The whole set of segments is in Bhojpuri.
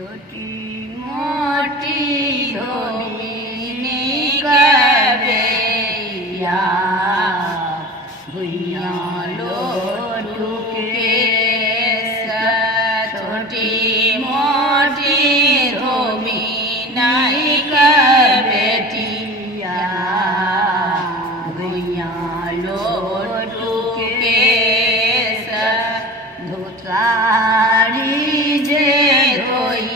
छोटी मोटी धोबिनी कबैया भुइया लोटू के छोटी मोटी धोबिनी कबैया भुइया लोटू के धोतारी जे धोई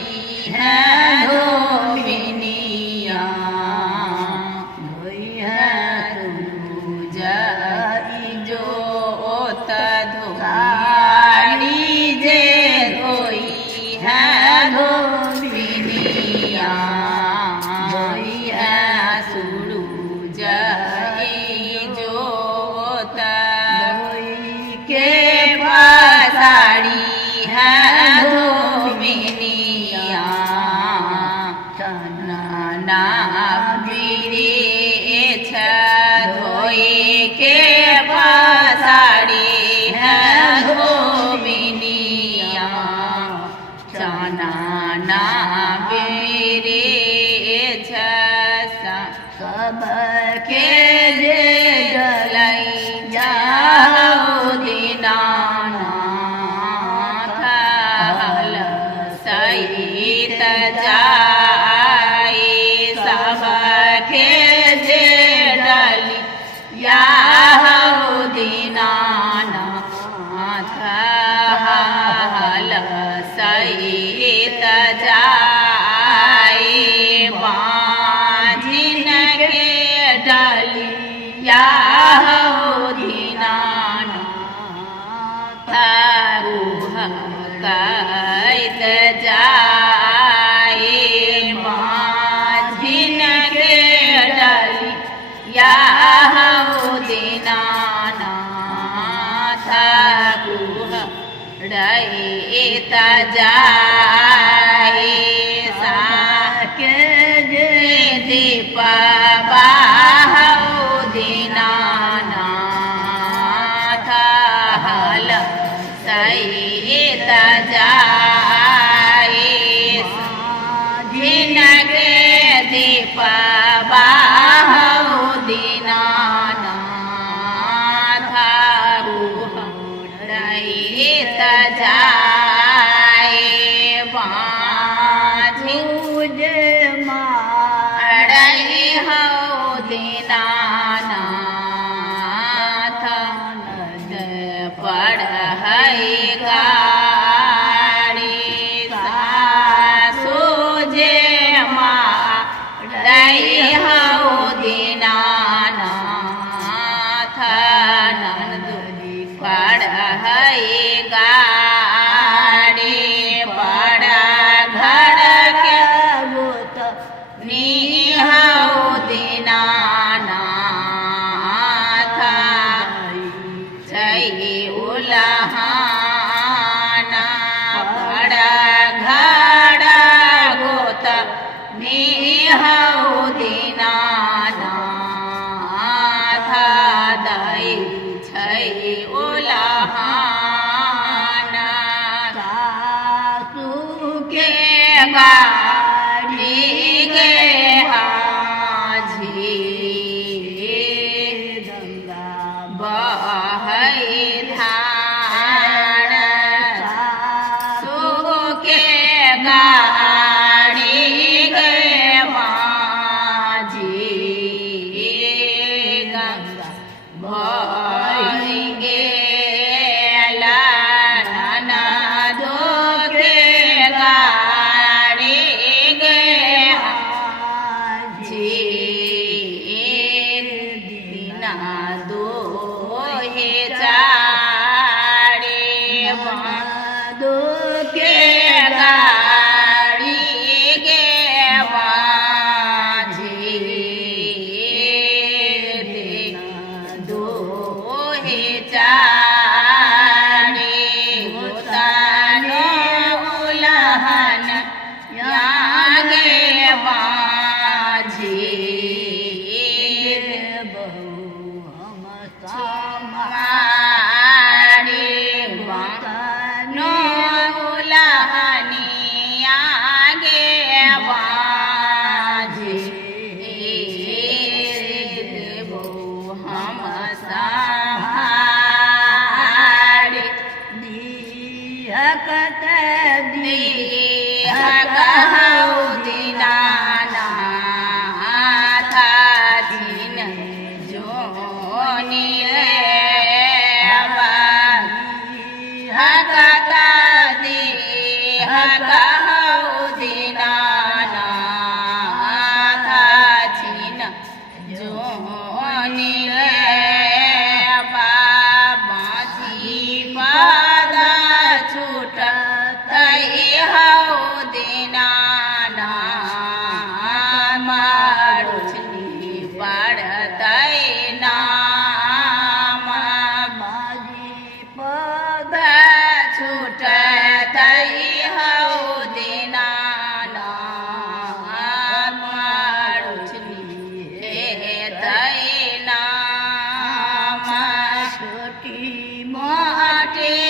है धोबिनिया धोई है जाई जो धोतारी जे धोई है धोबिनिया धोई है सूरज जो धोई के साड़ी है धोबिनिया चना बिरे धोई के साड़ी है धोबिनिया चना बिरे सबके जे डलाई जाओ दीनाना सहित जाई सबके जे डली या दीनानाथ हल सहित जाई बाझिन के डली या दीनानाथ कैत जाए माझिन के डली या दीनानाथ रहित जाए साके दीप बाहु दीनानाथ हल सहित जाए दिन के दीप बाहु दीनानाथ रहित जाए बाझूज मारई हो दीनानाथ नद पढ़ई गाड़ी सासु जे मारई हो दीनानाथ नंदुरी पढ़ई गाड़ी पढ़ घर के भूत निहो दीनानाथ जय उलहाना पढ़ घर गोत निहो दीनानाथ दई छै उलहाना सासु के गाड़ी गे हाजी गंगा बहई धार सासु के गाड़ी गे माझी गंगा बहई गेला ननदो के गाड़ी गे हाजी दीना दो हे जाड़े दो के गाड़ी કહું દીનાનાથ છીન જોની લે બાબાજી પદ છૂટ તઈ હઉ દીનાનાથ મારું છની પાડ તઈ નામ બાજી પદ છૂટ તઈ હઉ દીનાનાથ મારું છની તઈ નામ છોટી મોટી